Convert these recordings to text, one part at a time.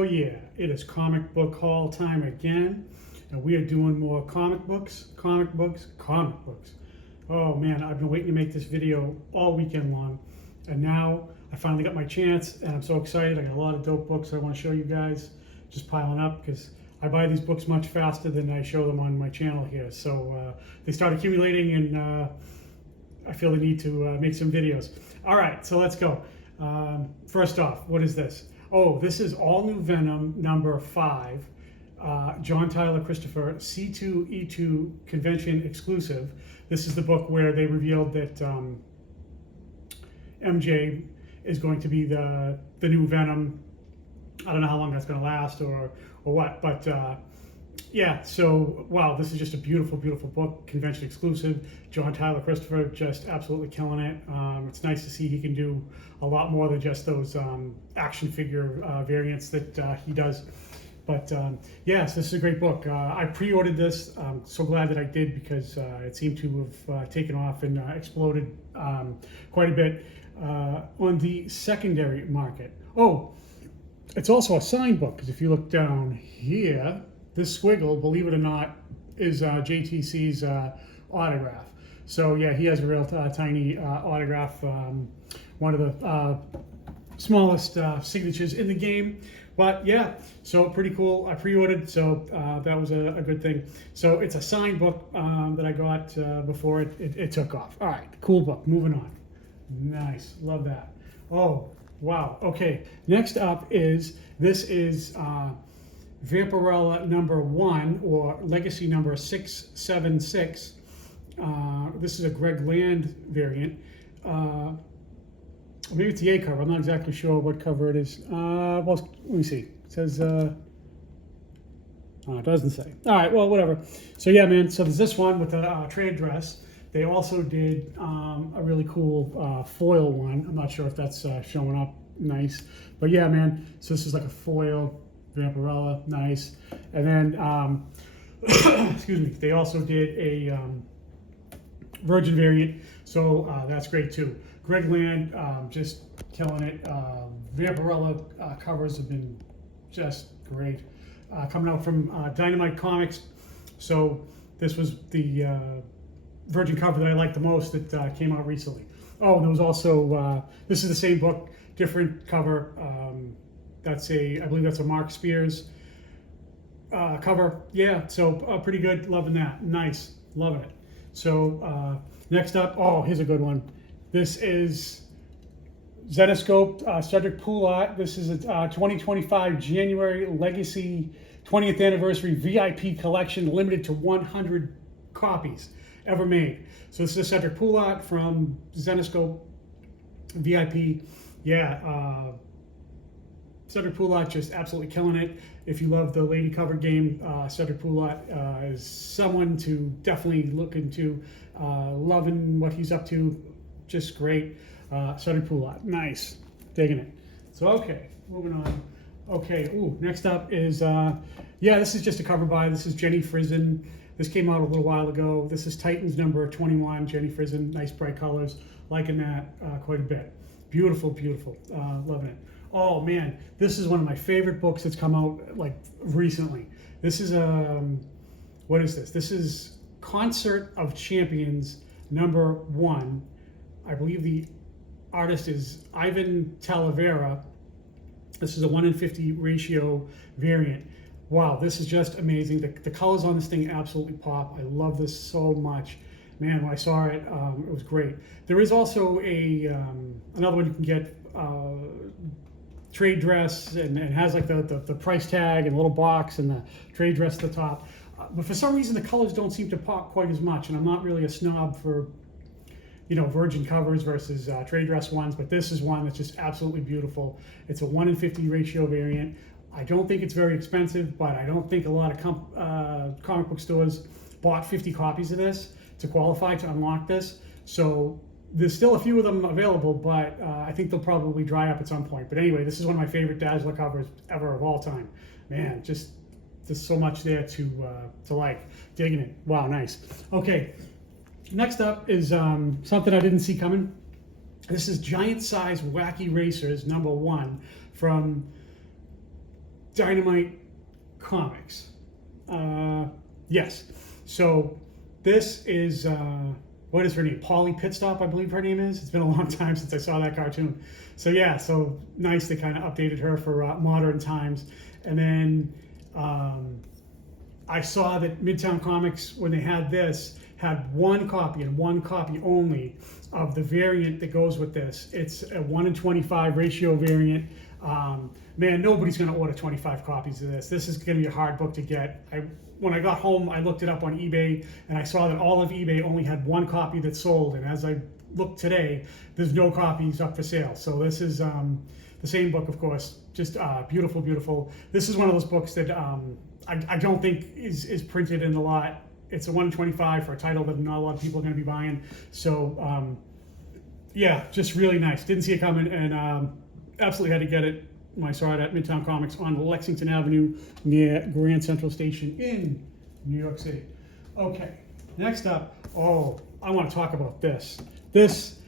Oh yeah, it is comic book haul time again, and we are doing more comic books. Oh man, I've been waiting to make this video all weekend long, and now I finally got my chance, and I'm so excited. I got a lot of dope books I want to show you guys, just piling up, because I buy these books much faster than I show them on my channel here. So they start accumulating, and I feel the need to make some videos. All right, so let's go. First off, what is this? Oh, this is All New Venom number 5, John Tyler Christopher, C2E2 convention exclusive. This is the book where they revealed that MJ is going to be the new Venom. I don't know how long that's going to last or what, but yeah, so wow, this is just a beautiful book, convention exclusive. John Tyler Christopher just absolutely killing it. It's nice to see he can do a lot more than just those action figure variants that he does. But yes, this is a great book. I pre-ordered this. I'm so glad that I did, because it seemed to have taken off and exploded quite a bit on the secondary market. Oh, it's also a signed book, because if you look down here, this squiggle, believe it or not, is JTC's autograph. So yeah, he has a real tiny autograph, one of the smallest signatures in the game. But yeah, so pretty cool. I pre-ordered, so that was a good thing. So it's a signed book that I got before it took off. All right, cool book. Moving on. Nice, love that. Oh, wow. Okay, next up is, this is Vampirella number 1, or Legacy number 676. This is a Greg Land variant. Maybe it's the A cover. I'm not exactly sure what cover it is. Well, let me see. It says, it doesn't say. All right, well, whatever. So yeah, man, so there's this one with the trade dress. They also did a really cool foil one. I'm not sure if that's showing up nice. But yeah, man, so this is like a foil Vampirella, nice. And then, excuse me, they also did a Virgin variant, so that's great too. Greg Land, just killing it. Vampirella covers have been just great. Coming out from Dynamite Comics, so this was the Virgin cover that I liked the most that came out recently. Oh, there was also, this is the same book, different cover. That's I believe that's a Mark Spears cover. Yeah, so pretty good, loving that. Nice, loving it. So next up, oh, here's a good one. This is Zenescope, Cedric Poulat. This is a 2025 January Legacy 20th Anniversary VIP Collection, limited to 100 copies ever made. So this is Cedric Poulat from Zenescope VIP. Yeah, Cedric Poulat just absolutely killing it. If you love the lady cover game, Cedric Poulat is someone to definitely look into. Loving what he's up to, just great. Cedric Poulat, nice, digging it. So okay, moving on. Okay, ooh, next up is, yeah, this is just a cover by, this is Jenny Frison. This came out a little while ago. This is Titans number 21, Jenny Frison, nice bright colors, liking that quite a bit. Beautiful, loving it. Oh man, this is one of my favorite books that's come out like recently. This is what is this? This is Concert of Champions number 1. I believe the artist is Ivan Talavera. This is a 1:50 ratio variant. Wow, this is just amazing. The colors on this thing absolutely pop. I love this so much. Man, when I saw it, it was great. There is also another one you can get, trade dress, and it has like the price tag and a little box and the trade dress at the top. But for some reason, the colors don't seem to pop quite as much, and I'm not really a snob for, you know, Virgin covers versus trade dress ones, but this is one that's just absolutely beautiful. It's a 1:50 ratio variant. I don't think it's very expensive, but I don't think a lot of comic book stores bought 50 copies of this to qualify to unlock this. So there's still a few of them available, but I think they'll probably dry up at some point. But anyway, this is one of my favorite Dazzler covers ever of all time. Man, just there's so much there to like. Digging it. Wow, nice. Okay, next up is something I didn't see coming. This is Giant Size Wacky Racers number 1 from Dynamite Comics. Yes. So this is, what is her name? Polly Pitstop, I believe her name is. It's been a long time since I saw that cartoon. So yeah, so nice they kind of updated her for modern times. And then I saw that Midtown Comics, when they had this, had one copy and one copy only of the variant that goes with this. It's a 1:25 ratio variant. Man, nobody's going to order 25 copies of this. This is going to be a hard book to get. When I got home, I looked it up on eBay, and I saw that all of eBay only had one copy that sold. And as I looked today, there's no copies up for sale. So this is the same book, of course, just beautiful, beautiful. This is one of those books that I don't think is printed in a lot. It's a 1:25 for a title that not a lot of people are going to be buying. So yeah, just really nice. Didn't see it coming, and absolutely had to get it when I saw it at Midtown Comics on Lexington Avenue near Grand Central Station in New York City. Okay, next up, I want to talk about this. This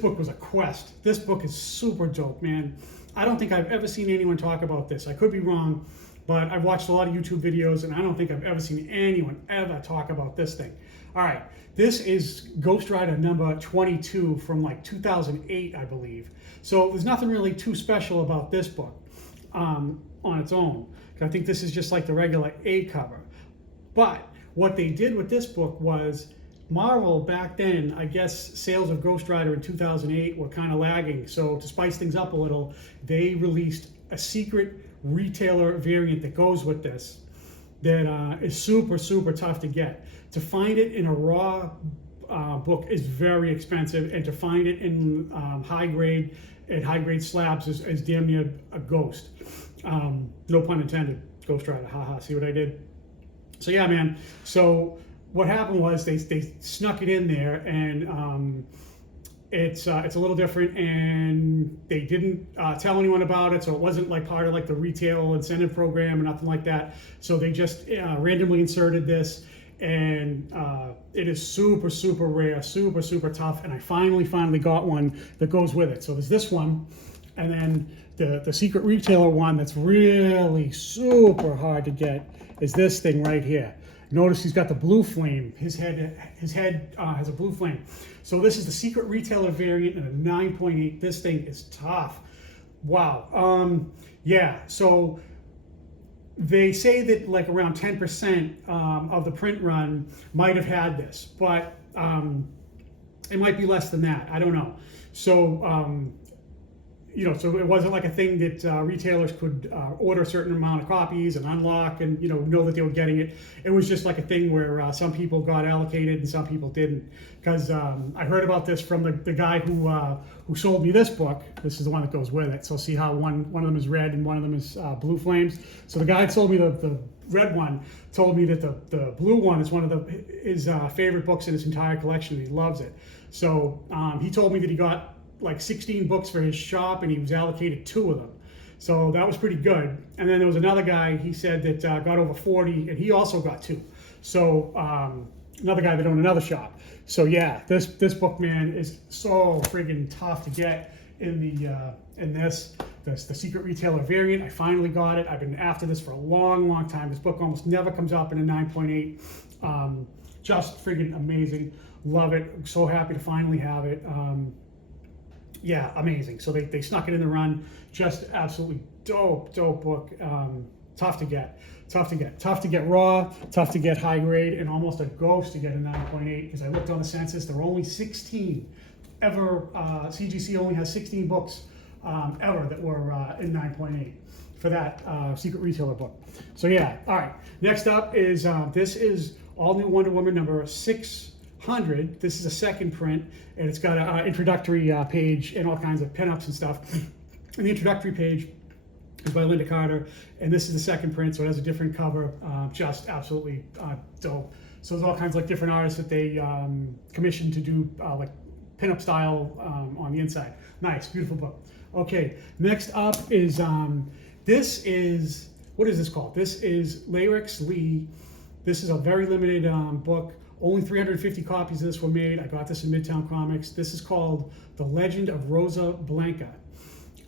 book was a quest. This book is super dope, man. I don't think I've ever seen anyone talk about this. I could be wrong, but I've watched a lot of YouTube videos, and I don't think I've ever seen anyone ever talk about this thing. All right, this is Ghost Rider number 22 from like 2008, I believe. So there's nothing really too special about this book on its own. I think this is just like the regular A cover. But what they did with this book was, Marvel back then, I guess sales of Ghost Rider in 2008 were kind of lagging. So to spice things up a little, they released a secret retailer variant that goes with this that is super, super tough to get. To find it in a raw book is very expensive, and to find it in high grade slabs is damn near a ghost. No pun intended, Ghost Rider, haha, see what I did? So yeah, man, so what happened was they snuck it in there, and it's a little different, and they didn't tell anyone about it, so it wasn't like part of like the retail incentive program or nothing like that. So they just randomly inserted this, and it is super, super rare, super, super tough, and I finally got one that goes with it. So there's this one, and then the secret retailer one that's really super hard to get is this thing right here. Notice he's got the blue flame. His head has a blue flame. So this is the secret retailer variant and a 9.8. This thing is tough. Wow. Yeah. So they say that like around 10% of the print run might have had this, but it might be less than that. I don't know. So so it wasn't like a thing that retailers could order a certain amount of copies and unlock and know that they were getting it. It was just like a thing where some people got allocated and some people didn't. Because I heard about this from the guy who sold me this book. This is the one that goes with it. So see how one of them is red and one of them is blue flames. So the guy that sold me the red one told me that the blue one is one of his favorite books in his entire collection. He loves it. So he told me that he got like 16 books for his shop, and he was allocated 2 of them. So that was pretty good. And then there was another guy, he said, that got over 40, and he also got 2. So another guy that owned another shop. So yeah, this book, man, is so friggin' tough to get in the secret retailer variant. I finally got it. I've been after this for a long time. This book almost never comes up in a 9.8. Just friggin' amazing. Love it. I'm so happy to finally have it. Yeah, amazing. So they snuck it in the run. Just absolutely dope book. Tough to get raw, tough to get high grade, and almost a ghost to get a 9.8, because I looked on the census, there are only 16 ever. CGC only has 16 books ever that were in 9.8 for that secret retailer book. So yeah, all right. Next up is this is all new Wonder Woman number 600. This is a second print, and it's got an introductory page and all kinds of pinups and stuff. And the introductory page is by Linda Carter, and this is the second print, so it has a different cover. Just absolutely dope. So there's all kinds of like different artists that they commissioned to do like pinup style on the inside. Nice, beautiful book. Okay, next up is this is, what is this called? This is Lyrics Lee. This is a very limited book. Only 350 copies of this were made. I got this in Midtown Comics. This is called The Legend of Rosa Blanca.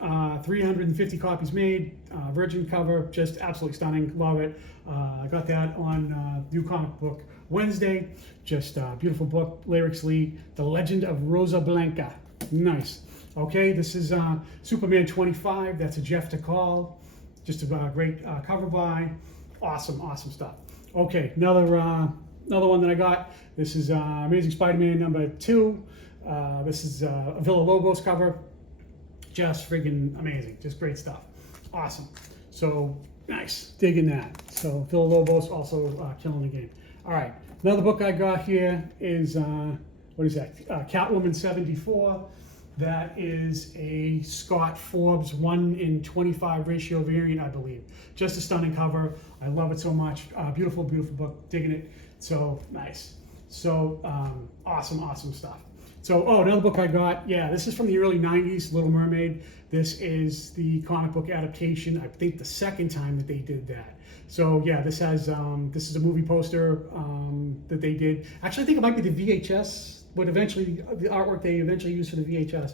350 copies made, virgin cover, just absolutely stunning, love it. I got that on New Comic Book Wednesday, just beautiful book, Lyrics Lee, The Legend of Rosa Blanca, nice. Okay, this is Superman 25, that's a Jeff DeCall, just a great cover by, awesome stuff. Okay, another one that I got, this is Amazing Spider-Man #2, this is a Villa-Lobos cover, just friggin' amazing, just great stuff, awesome. So nice, digging that. So Villa-Lobos also killing the game. All right, another book I got here is what is that? Catwoman 74. That is a Scott Forbes 1:25 ratio variant, I believe. Just a stunning cover. I love it so much. Beautiful book. Digging it. So nice. So awesome stuff. So, another book I got. Yeah, this is from the early 90s, Little Mermaid. This is the comic book adaptation. I think the second time that they did that. So yeah, this has this is a movie poster that they did. Actually, I think it might be the VHS. But eventually, the artwork they eventually used for the VHS.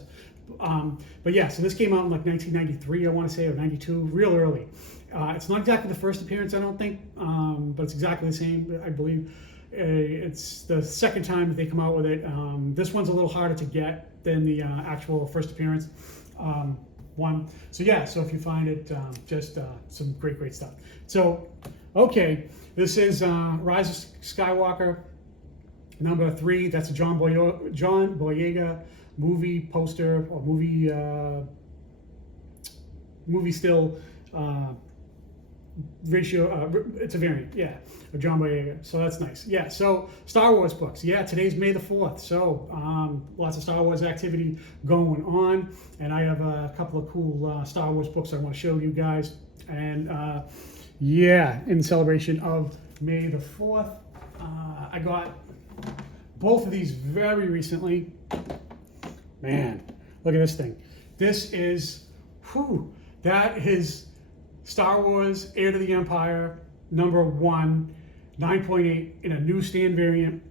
But yeah, so this came out in like 1993, I want to say, or 92, real early. It's not exactly the first appearance, I don't think, but it's exactly the same, I believe. It's the second time that they come out with it. This one's a little harder to get than the actual first appearance one. So yeah, so if you find it, just some great stuff. So, okay, this is Rise of Skywalker. #3, that's a John Boyega movie poster or movie still ratio. It's a variant, yeah, of John Boyega. So that's nice. Yeah. So Star Wars books. Yeah, today's May the 4th. So lots of Star Wars activity going on, and I have a couple of cool Star Wars books I want to show you guys. And yeah, in celebration of May the 4th, I got both of these very recently. Man, look at this thing. This is, that is Star Wars Heir to the Empire #1, 9.8 in a newsstand variant,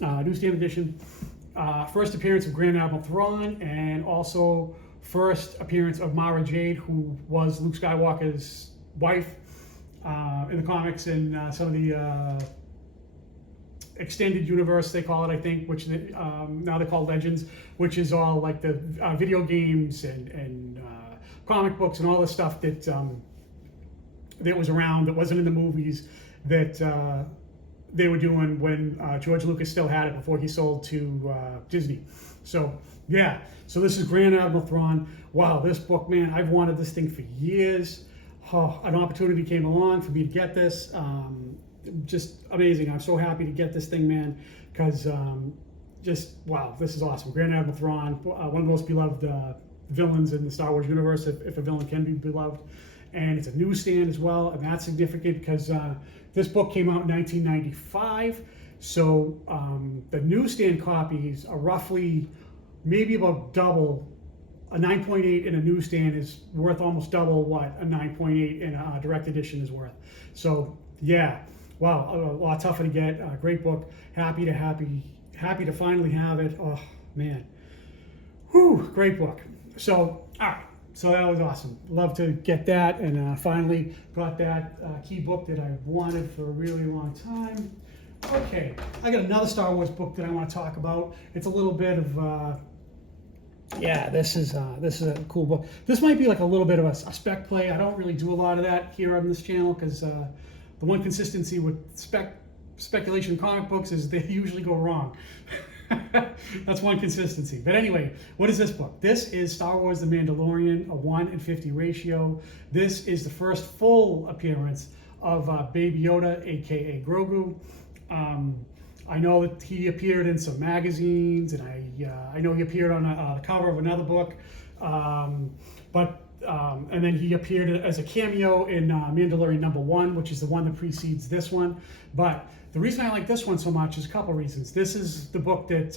newsstand edition. First appearance of Grand Admiral Thrawn, and also first appearance of Mara Jade, who was Luke Skywalker's wife in the comics and some of the extended universe, they call it, I think, which now they call Legends, which is all like the video games and comic books and all the stuff that that was around that wasn't in the movies that they were doing when George Lucas still had it before he sold to Disney. So yeah, so this is Grand Admiral Thrawn. Wow, this book, man, I've wanted this thing for years. An opportunity came along for me to get this. Just amazing. I'm so happy to get this thing, man, because just, wow, this is awesome. Grand Admiral Thrawn, one of the most beloved villains in the Star Wars universe, if a villain can be beloved. And it's a newsstand as well, and that's significant because this book came out in 1995. So the newsstand copies are roughly maybe about double. A 9.8 in a newsstand is worth almost double what a 9.8 in a direct edition is worth. So yeah, wow, a lot tougher to get. Great book. Happy to finally have it. Oh man, whew, great book. So all right, so that was awesome. Love to get that, and finally got that key book that I wanted for a really long time. Okay, I got another Star Wars book that I want to talk about. It's a little bit of yeah, this is a cool book. This might be like a little bit of a spec play. I don't really do a lot of that here on this channel because the one consistency with speculation comic books is they usually go wrong. That's one consistency. But anyway, what is this book? This is Star Wars The Mandalorian, a 1:50 ratio. This is the first full appearance of Baby Yoda, aka Grogu. I know that he appeared in some magazines, and I know he appeared on the cover of another book, and then he appeared as a cameo in Mandalorian #1, which is the one that precedes this one. But the reason I like this one so much is a couple reasons. This is the book that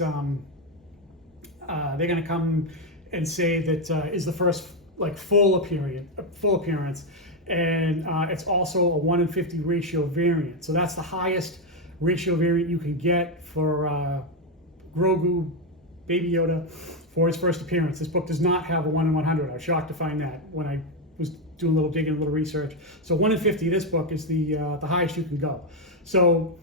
they're going to come and say that is the first like full appearance, and it's also a 1:50 ratio variant. So that's the highest ratio variant you can get for Grogu, Baby Yoda, for his first appearance. This book does not have a 1 in 100. I was shocked to find that when I was doing a little digging, a little research. So 1 in 50, this book is the highest you can go. So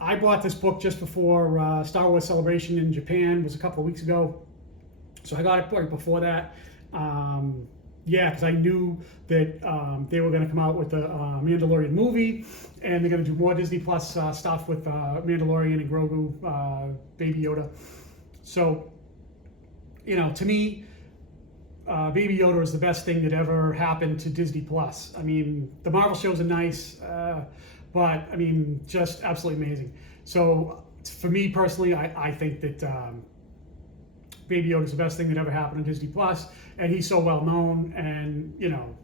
I bought this book just before Star Wars Celebration in Japan, was a couple of weeks ago. So I got it right before that. Yeah, because I knew that they were going to come out with the Mandalorian movie, and they're going to do more Disney Plus stuff with Mandalorian and Grogu, Baby Yoda. So, you know, to me, Baby Yoda is the best thing that ever happened to Disney Plus. I mean, the Marvel shows are nice, but I mean, just absolutely amazing. So for me personally, I think that Baby Yoda is the best thing that ever happened on Disney Plus, and he's so well known, and you know,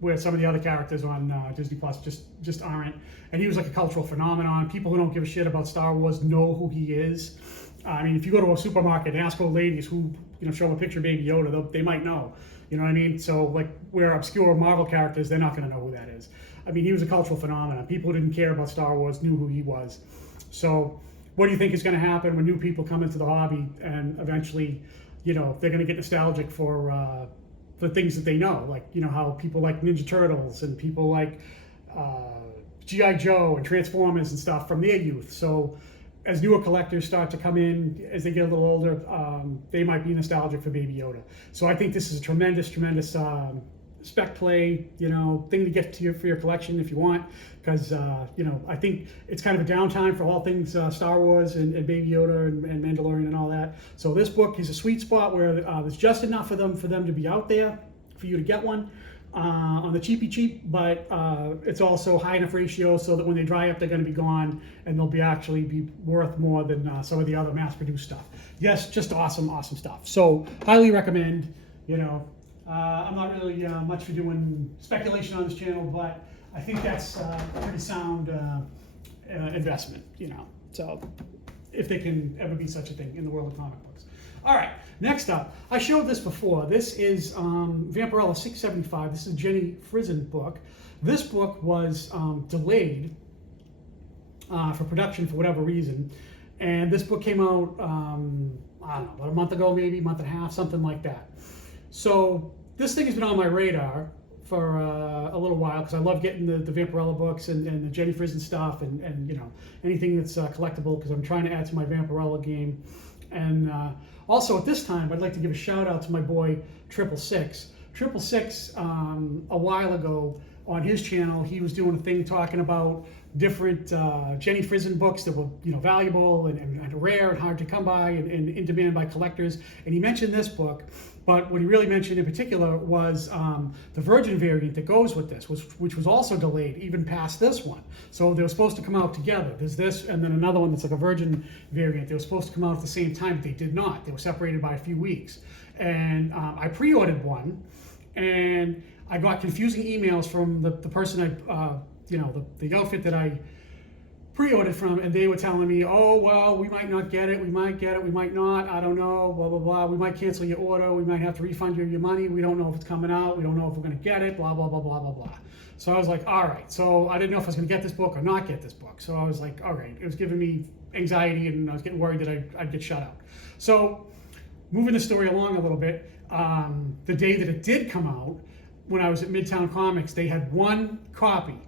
where some of the other characters on Disney Plus just aren't. And he was like a cultural phenomenon. People who don't give a shit about Star Wars know who he is. I mean, if you go to a supermarket and ask old ladies who, you know, show them a picture of Baby Yoda, they might know. You know what I mean? So like, where obscure Marvel characters, they're not going to know who that is. I mean, he was a cultural phenomenon. People who didn't care about Star Wars knew who he was. So what do you think is going to happen when new people come into the hobby and eventually, you know, they're going to get nostalgic for things that they know, like, you know, how people like Ninja Turtles and people like G.I. Joe and Transformers and stuff from their youth. So as newer collectors start to come in, as they get a little older, they might be nostalgic for Baby Yoda. So I think this is a tremendous spec play, you know, thing to get to for your collection if you want, because you know, I think it's kind of a downtime for all things Star Wars and Baby Yoda and Mandalorian and all that. So this book is a sweet spot where there's just enough for them to be out there for you to get one on the cheap, but it's also high enough ratio so that when they dry up, they're going to be gone, and they'll actually be worth more than some of the other mass-produced stuff. Yes, just awesome stuff. So highly recommend. You know, I'm not really much for doing speculation on this channel, but I think that's a pretty sound investment, you know. So if there can ever be such a thing in the world of comic books. All right, next up, I showed this before. This is Vampirella 675. This is a Jenny Frison book. This book was delayed for production for whatever reason. And this book came out, I don't know, about a month ago, maybe, month and a half, something like that. So this thing has been on my radar for a little while, because I love getting the Vampirella books and the Jenny Frison stuff and you know, anything that's collectible, because I'm trying to add to my Vampirella game. And also at this time, I'd like to give a shout out to my boy 666. 666, a while ago on his channel, he was doing a thing talking about different Jenny Frison books that were, you know, valuable and rare and hard to come by and in demand by collectors. And he mentioned this book, but what he really mentioned in particular was the Virgin variant that goes with this, which was also delayed even past this one. So they were supposed to come out together. There's this and then another one that's like a Virgin variant. They were supposed to come out at the same time, but they did not. They were separated by a few weeks. And I pre-ordered one, and I got confusing emails from the person you know, the outfit that I pre-ordered from, and they were telling me, oh, well, we might not get it, we might get it, we might not, I don't know, blah, blah, blah, we might cancel your order, we might have to refund you your money, we don't know if it's coming out, we don't know if we're going to get it, blah, blah, blah, blah, blah, blah. So I was like, all right. So I didn't know if I was going to get this book or not get this book. So I was like, all right. It was giving me anxiety, and I was getting worried that I'd get shut out. So moving the story along a little bit, the day that it did come out, when I was at Midtown Comics, they had one copy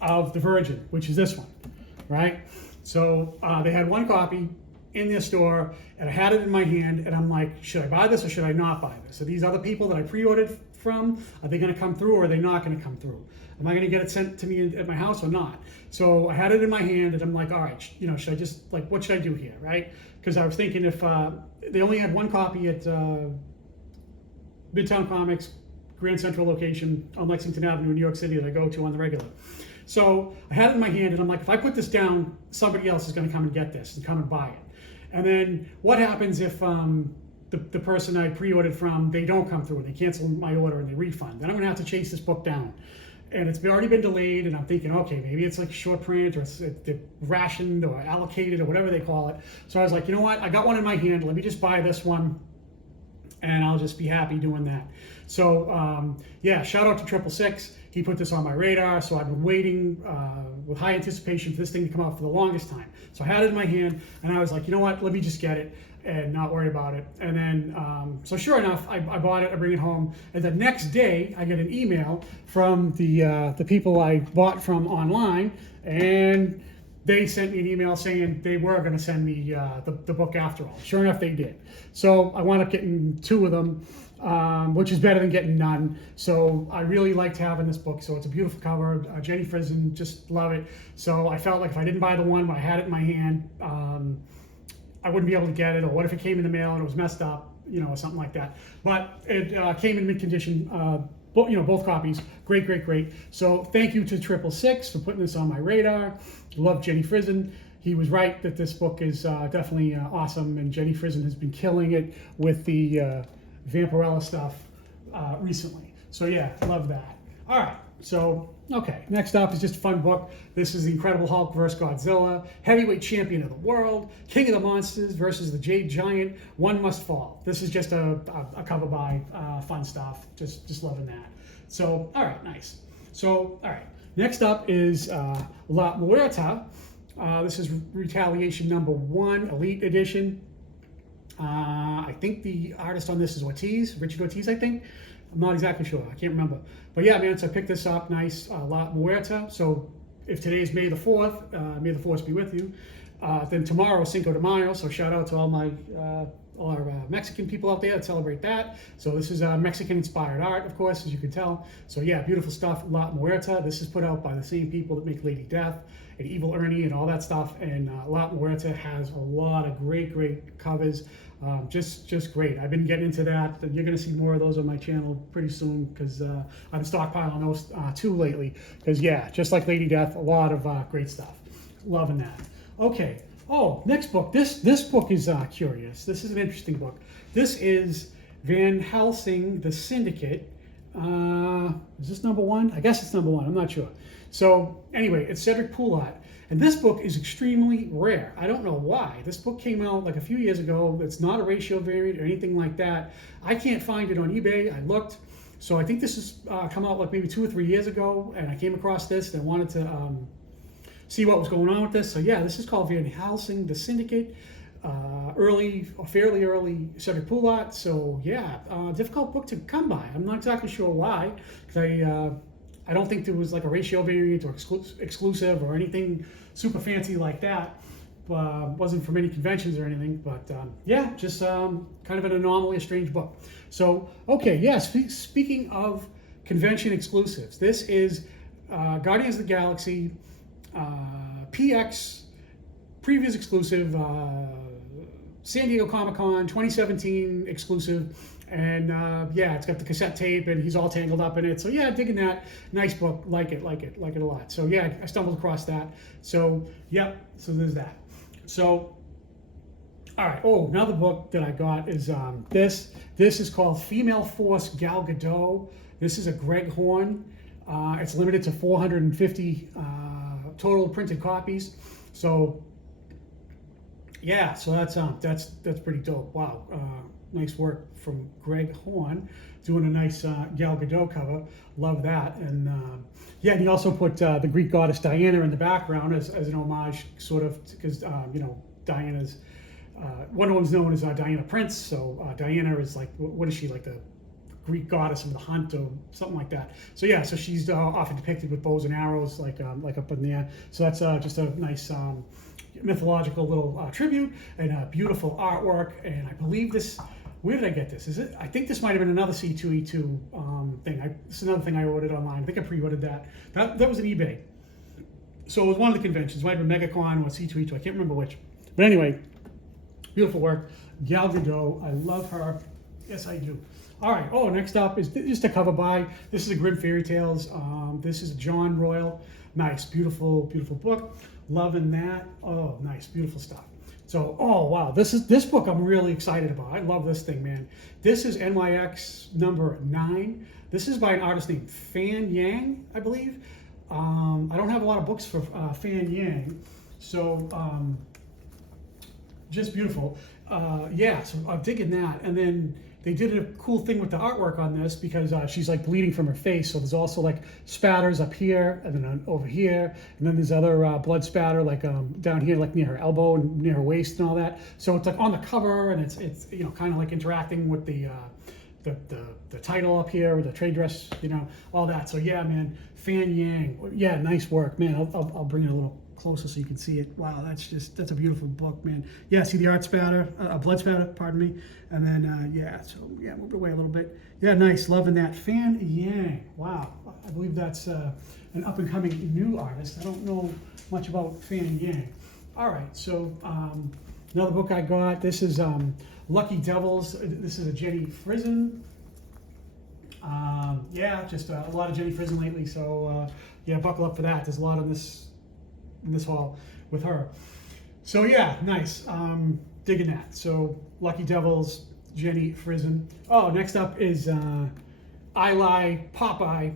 of the Virgin, which is this one, right? So they had one copy in their store, and I had it in my hand, and I'm like, should I buy this or should I not buy this? Are these other people that I pre-ordered from, are they going to come through or are they not going to come through? Am I going to get it sent to me at my house or not? So I had it in my hand, and I'm like, all right, you know, should I just, like, what should I do here, right? Because I was thinking if they only had one copy at Midtown Comics, Grand Central location on Lexington Avenue in New York City that I go to on the regular. So I had it in my hand, and I'm like, if I put this down, somebody else is going to come and get this and come and buy it. And then what happens if the person I pre-ordered from, they don't come through, they cancel my order and they refund? Then I'm going to have to chase this book down. And it's already been delayed, and I'm thinking, okay, maybe it's like short print, or it's rationed or allocated or whatever they call it. So I was like, you know what? I got one in my hand. Let me just buy this one, and I'll just be happy doing that. So yeah, shout out to 666. He put this on my radar, so I've been waiting with high anticipation for this thing to come out for the longest time. So I had it in my hand, and I was like, you know what, let me just get it. and not worry about it. And then, so sure enough, I bought it, I bring it home, and the next day I get an email from the people I bought from online, and they sent me an email saying they were going to send me the book after all. Sure enough, they did. So I wound up getting 2 of them, which is better than getting none. So I really liked having this book. So it's a beautiful cover. Jenny Frison, just love it. So I felt like if I didn't buy the one when I had it in my hand, I wouldn't be able to get it. Or what if it came in the mail and it was messed up, or something like that. But it came in mint condition. Both copies. Great, great, great. So thank you to 666 for putting this on my radar. Love Jenny Frison. He was right that this book is definitely awesome, and Jenny Frison has been killing it with the Vampirella stuff recently. So yeah, love that. All right, so okay, next up is just a fun book. This is The Incredible Hulk vs. Godzilla, heavyweight champion of the world, king of the monsters versus the Jade Giant, one must fall. This is just a cover by, fun stuff, just loving that. So, all right, nice. So, all right, next up is La Muerta. This is Retaliation #1, Elite Edition. I think the artist on this is Richard Ortiz, I think. I'm not exactly sure, I can't remember. But yeah, man, so I picked this up, nice, La Muerta. So if today is May the 4th, may the force be with you. Then tomorrow is Cinco de Mayo, so shout out to all our Mexican people out there that celebrate that. So this is Mexican-inspired art, of course, as you can tell. So yeah, beautiful stuff, La Muerta. This is put out by the same people that make Lady Death and Evil Ernie and all that stuff. And La Muerta has a lot of great, great covers. Just great. I've been getting into that. You're going to see more of those on my channel pretty soon because I've been stockpiling those too lately. Because yeah, just like Lady Death, a lot of great stuff. Loving that. Okay. Oh, next book. This book is curious. This is an interesting book. This is Van Helsing, The Syndicate. Is this #1? I guess it's #1. I'm not sure. So anyway, it's Cedric Poulat. And this book is extremely rare. I don't know why. This book came out like a few years ago. It's not a ratio variant or anything like that. I can't find it on eBay. I looked. So I think this has come out like maybe 2 or 3 years ago. And I came across this and I wanted to see what was going on with this. So yeah, this is called Van Helsing, The Syndicate. Fairly early Cedric Poulat. So yeah, difficult book to come by. I'm not exactly sure why. Because I don't think there was like a ratio variant or exclusive or anything super fancy like that. Wasn't from any conventions or anything, but yeah, just kind of an anomaly, a strange book. So, okay, yes, speaking of convention exclusives, this is Guardians of the Galaxy PX, previous exclusive, San Diego Comic-Con 2017 exclusive. And yeah, it's got the cassette tape and he's all tangled up in it. So yeah, digging that. Nice book. Like it a lot. So yeah, I stumbled across that. So yep, so there's that. So, all right. Oh, another book that I got is this. This is called Female Force Gal Gadot. This is a Greg Horn. It's limited to 450 total printed copies. So yeah, so that's pretty dope. Wow. Nice work from Greg Horn, doing a nice Gal Gadot cover. Love that. And yeah, and he also put the Greek goddess Diana in the background as an homage, sort of, because Diana's Wonder Woman's known as Diana Prince. So Diana is like, what is she, like the Greek goddess of the hunt or something like that. So yeah, so she's often depicted with bows and arrows, like up in there. So that's just a nice mythological little tribute and beautiful artwork. And I believe this. Where did I get this? I think this might have been another C2E2 thing. This is another thing I ordered online. I think I pre-ordered that. That was an eBay. So it was one of the conventions. It might have been MegaCon or C2E2. I can't remember which. But anyway, beautiful work. Gal Gadot. I love her. Yes, I do. All right. Oh, next up is just a cover by. This is a Grimm Fairy Tales. This is John Royal. Nice, beautiful, beautiful book. Loving that. Oh, nice, beautiful stuff. So, oh wow, this book I'm really excited about. I love this thing, man. This is NYX #9. This is by an artist named Fan Yang, I believe. I don't have a lot of books for Fan Yang, so just beautiful. Yeah, so I'm digging that. And then they did a cool thing with the artwork on this because she's like bleeding from her face. So there's also like spatters up here and then over here. And then there's other blood spatter like down here, like near her elbow and near her waist and all that. So it's like on the cover and it's you know, kind of like interacting with the title up here, or the trade dress, you know, all that. So yeah, man, Fan Yang, yeah, nice work, man. I'll bring it a little closer so you can see it. Wow, that's a beautiful book, man. Yeah, see the art spatter, blood spatter, pardon me. And then yeah, so yeah, move it away a little bit. Yeah, nice, loving that. Fan Yang, wow, I believe that's an up and coming new artist. I don't know much about Fan Yang. All right, so another book I got. This is Lucky Devils. This is a Jenny Frison. Yeah, just a lot of Jenny Frison lately. So yeah, buckle up for that. There's a lot of this in this haul with her. So yeah, nice. Digging that. So Lucky Devils, Jenny Frison. Oh, next up is I Lie Popeye,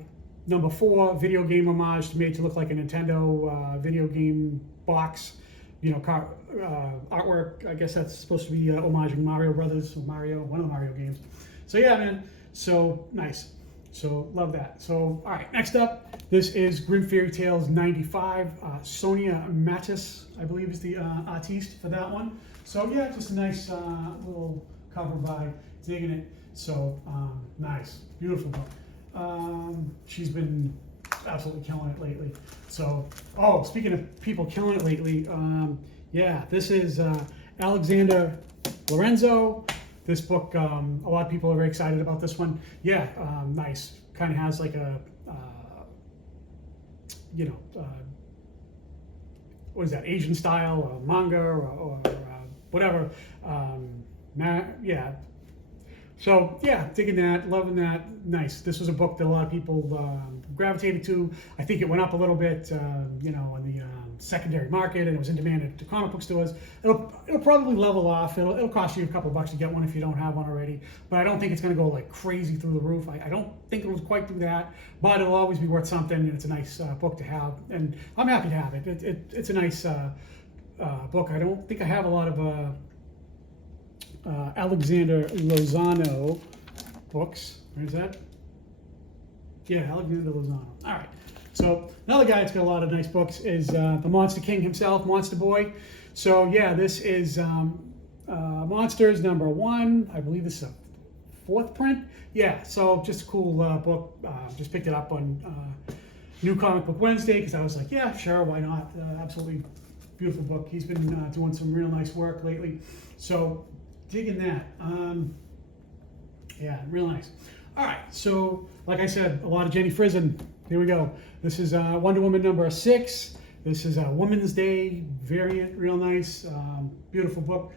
#4, video game homage made to look like a Nintendo video game box. You know, artwork. I guess that's supposed to be homaging Mario Brothers or Mario, one of the Mario games. So yeah, man. So nice. So love that. So all right, next up, this is Grim Fairy Tales '95. Sonia Mattis, I believe, is the artiste for that one. So yeah, just a nice little cover by, digging it. So nice, beautiful book. She's been absolutely killing it lately. So, oh, speaking of people killing it lately, yeah, this is Alexander Lorenzo. This book, a lot of people are very excited about this one. Yeah, nice. Kind of has like a, you know, what is that, Asian style or manga or whatever. Yeah. So yeah, digging that, loving that. Nice. This was a book that a lot of people gravitated to. I think it went up a little bit, you know, in the secondary market, and it was in demand at the comic book stores. It'll probably level off. It'll cost you a couple bucks to get one if you don't have one already. But I don't think it's going to go like crazy through the roof. I don't think it'll quite do that. But it'll always be worth something, and it's a nice book to have. And I'm happy to have it. It's a nice book. I don't think I have a lot of Alexander Lozano books. Where's that? Yeah, Alexander Lozano. All right. So another guy that's got a lot of nice books is the Monster King himself, Monster Boy. So yeah, this is Monsters #1. I believe this is a 4th print. Yeah, so just a cool book. Just picked it up on New Comic Book Wednesday because I was like, yeah, sure, why not? Absolutely beautiful book. He's been doing some real nice work lately. So digging that. Yeah, real nice. All right, so like I said, a lot of Jenny Frison. Here we go. This is Wonder Woman #6. This is a Women's Day variant, real nice, beautiful book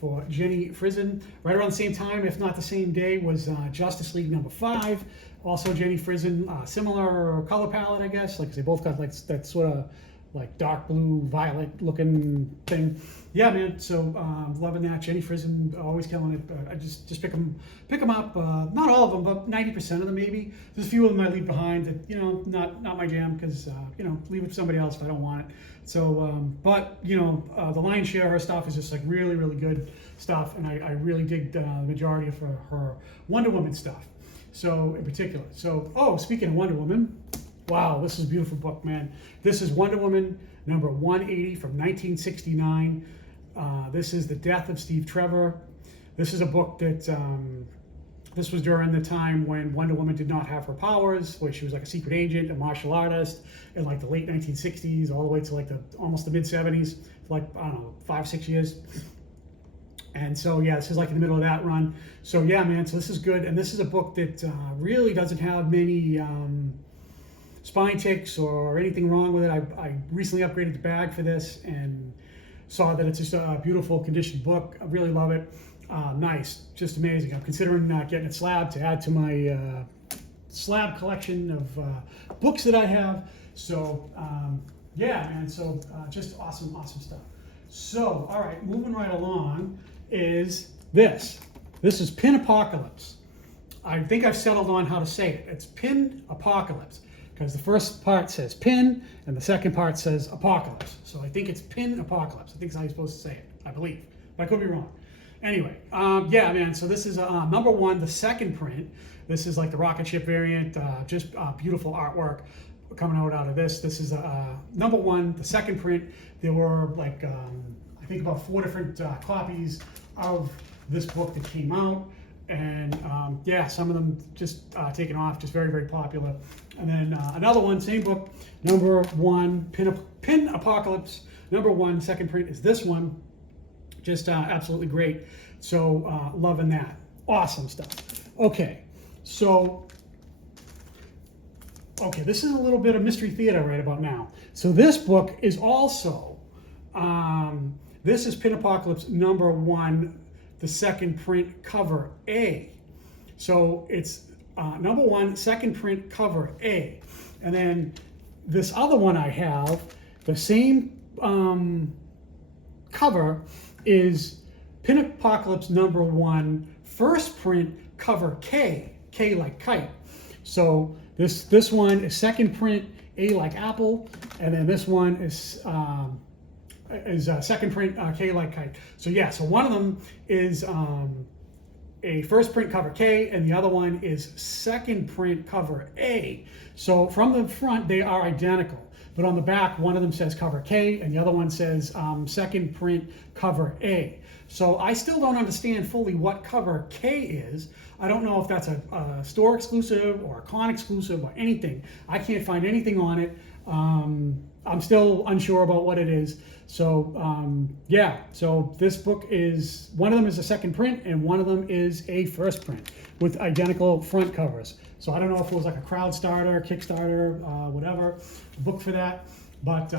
for Jenny Frison. Right around the same time, if not the same day, was Justice League #5. Also Jenny Frison, similar color palette, I guess. Like they both got like that sort of like dark blue, violet looking thing. Yeah, man. So loving that. Jenny Frison, always killing it. I just pick them up. Not all of them, but 90% of them maybe. There's a few of them I leave behind that, you know, not my jam because you know, leave it for somebody else if I don't want it. So, but you know, the lion's share of her stuff is just like really, really good stuff, and I really dig the majority of her Wonder Woman stuff. So in particular. So, oh, speaking of Wonder Woman. Wow, this is a beautiful book, man. This is Wonder Woman #180 from 1969. This is The Death of Steve Trevor. This is a book that, this was during the time when Wonder Woman did not have her powers, where she was like a secret agent, a martial artist, in like the late 1960s, all the way to like almost the mid 70s, for like, I don't know, 5-6 years. And so, yeah, this is like in the middle of that run. So yeah, man, so this is good. And this is a book that really doesn't have many spine ticks or anything wrong with it. I recently upgraded the bag for this and saw that it's just a beautiful conditioned book. I really love it. Nice, just amazing. I'm considering getting it slabbed to add to my slab collection of books that I have. So yeah, man, so just awesome stuff. So, all right, moving right along is this. This is Pin Apocalypse. I think I've settled on how to say it. It's Pin Apocalypse, because the first part says pin and the second part says apocalypse. So I think it's Pin Apocalypse. I think that's how you're supposed to say it, I believe. But I could be wrong. Anyway, yeah, man. So this is number one, the second print. This is like the rocket ship variant. Just beautiful artwork coming out of this. This is number one, the second print. There were like I think about 4 different copies of this book that came out, and yeah, some of them just taken off, just very, very popular. And then another one, same book, number one, Pin Apocalypse, number one, second print is this one. Just absolutely great. So loving that. Awesome stuff. Okay, so this is a little bit of mystery theater right about now. So this book is also, this is Pin Apocalypse number one, the second print cover A. So it's number one, second print cover A. And then this other one I have, the same cover, is Pin Apocalypse number one, first print cover K, K like kite. So this one is second print A like apple, and then this one is second print K like kite. So yeah, so one of them is a first print cover K, and the other one is second print cover A. So from the front they are identical, but on the back one of them says cover K and the other one says second print cover A. So I still don't understand fully what cover K is. I don't know if that's a store exclusive or a con exclusive or anything. I can't find anything on it. I'm still unsure about what it is. So yeah, so this book is, one of them is a second print and one of them is a first print with identical front covers. So I don't know if it was like a Crowdstarter, Kickstarter, whatever book for that. But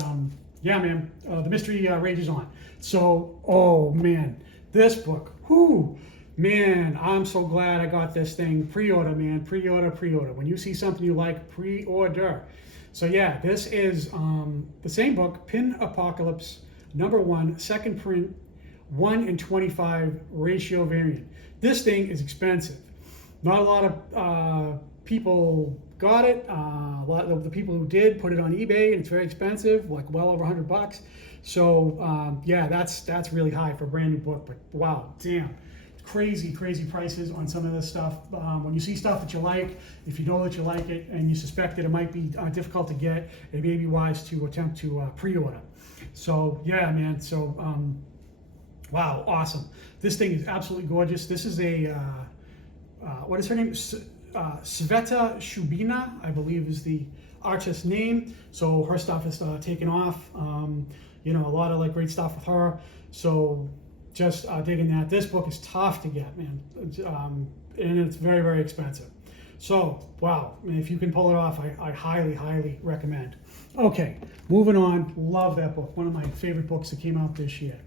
yeah, man, the mystery rages on. So, oh man, this book, whoo, man, I'm so glad I got this thing. Pre-order, man, pre-order, pre-order. When you see something you like, pre-order. So yeah, this is the same book, Pin Apocalypse, number one, second print, 1:25 ratio variant. This thing is expensive. Not a lot of people got it. A lot of the people who did put it on eBay, and it's very expensive, like well over $100. So yeah, that's really high for a brand new book. But wow, damn. Crazy prices on some of this stuff. When you see stuff that you like, if you know that you like it and you suspect that it might be difficult to get, it may be wise to attempt to pre-order. So yeah, man, so wow, awesome. This thing is absolutely gorgeous. This is a, what is her name? Sveta Shubina, I believe is the artist's name. So her stuff is taken off. You know, a lot of like great stuff with her. So just digging that. This book is tough to get, man, and it's very expensive. So wow, if you can pull it off, I highly recommend. Okay, moving on. Love that book. One of my favorite books that came out this year.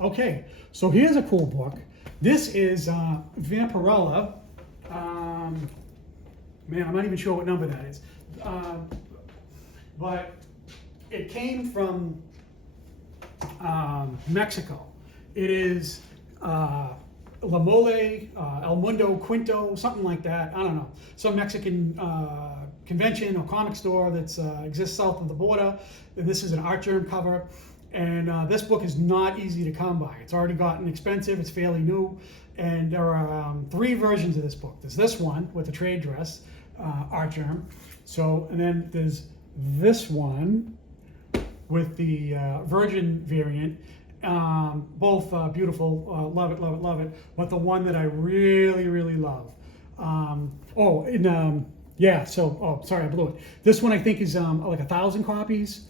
Okay, so here's a cool book. This is Vampirella. Man, I'm not even sure what number that is, but it came from Mexico. It is La Mole, El Mundo Quinto, something like that. I don't know. Some Mexican convention or comic store that exists south of the border. And this is an art germ cover. And this book is not easy to come by. It's already gotten expensive. It's fairly new. And there are 3 versions of this book. There's this one with the trade dress art germ. So, and then there's this one with the Virgin variant. Both beautiful, love it. But the one that I really love. Yeah, so, sorry, I blew it. This one I think is like 1,000 copies.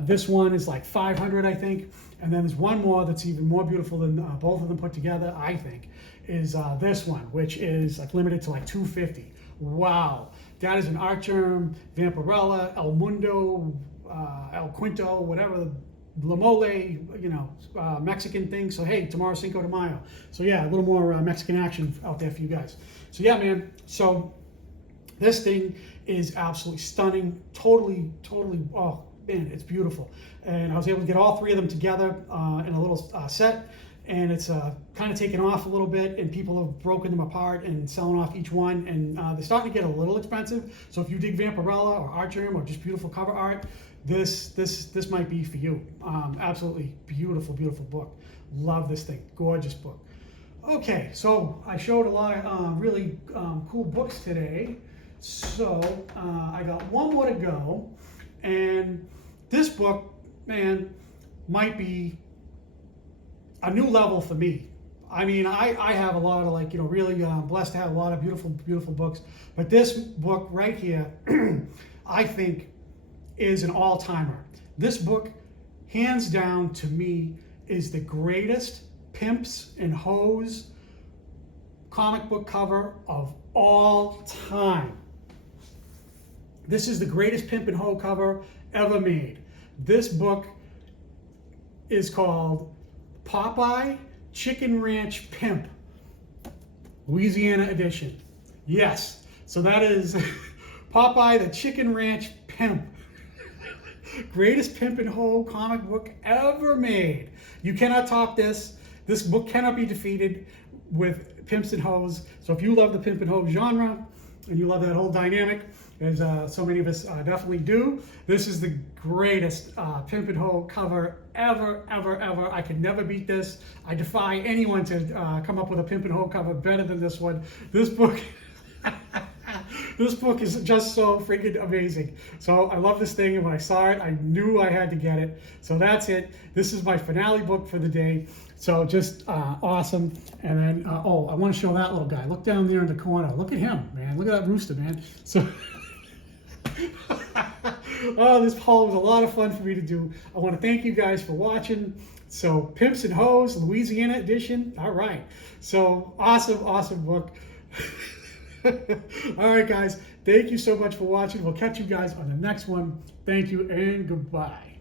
This one is like 500, I think. And then there's one more that's even more beautiful than both of them put together, I think, is this one, which is like limited to like 250. Wow. That is an art germ, Vampirella, El Mundo, El Quinto, whatever, La Mole, you know, Mexican thing. So hey, tomorrow's Cinco de Mayo. So yeah, a little more Mexican action out there for you guys. So yeah, man. So this thing is absolutely stunning. Totally. Oh man, it's beautiful. And I was able to get all 3 of them together in a little set. And it's kind of taken off a little bit, and people have broken them apart and selling off each one. And they're starting to get a little expensive. So if you dig Vampirella or art germ or just beautiful cover art, this might be for you. Absolutely beautiful book. Love this thing. Gorgeous book. Okay, so I showed a lot of really cool books today. So I got one more to go, and this book, man, might be a new level for me. I mean, I have a lot of like, really blessed to have a lot of beautiful, beautiful books. But this book right here, I think is an all-timer. This book, hands down to me, is the greatest Pimps and Hoes comic book cover of all time. This is the greatest Pimp and Hoe cover ever made. This book is called Popeye Chicken Ranch Pimp, Louisiana edition. Yes, so that is Popeye the Chicken Ranch Pimp. Greatest Pimp and Hoe comic book ever made. You cannot top this. This book cannot be defeated with Pimps and Hoes. So if you love the Pimp and Hoe genre, and you love that whole dynamic, as so many of us definitely do, this is the greatest Pimp and Hoe cover ever, ever, ever. I could never beat this. I defy anyone to come up with a Pimp and Hoe cover better than this one. This book, this book is just so freaking amazing. So I love this thing, and when I saw it, I knew I had to get it. So that's it. This is my finale book for the day. So just awesome. And then, oh, I want to show that little guy. Look down there in the corner. Look at him, man. Look at that rooster, man. So, oh, this haul was a lot of fun for me to do. I want to thank you guys for watching. So, Pimps and Hoes, Louisiana edition. All right. So, awesome, awesome book. All right, guys. Thank you so much for watching. We'll catch you guys on the next one. Thank you and goodbye.